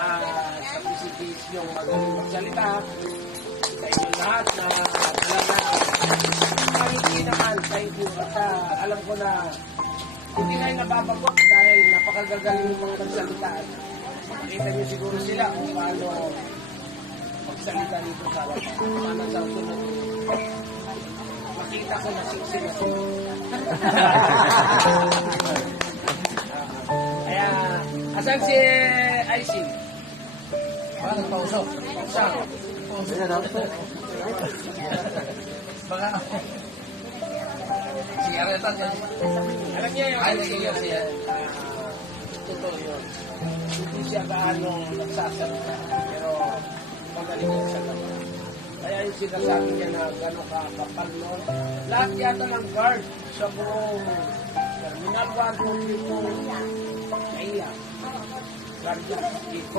sa PCPs yung magaling magsalita, sa inyo lahat na talaga hindi naman, thank you. At alam ko na hindi na yung nababagot dahil napakagagaling yung mga nagsalita. Makita niyo siguro sila kung paano magsalita dito sa paano sa sunod. Makita ko na siksik ako. Kaya, asan si IC? Nagpausok. Saan? Baka sigaretan yan. Alam niya yung Ay, IC yun. siya. Totoo yun. Hindi siya gaano nagsasalita. Pero magaling yung salita. Kaya yung sinasabi niya na gano'n kakapal nun. Lahat yata ng guard sa buong terminal 1, 2, 3, 4. Naiyak. Guard yan.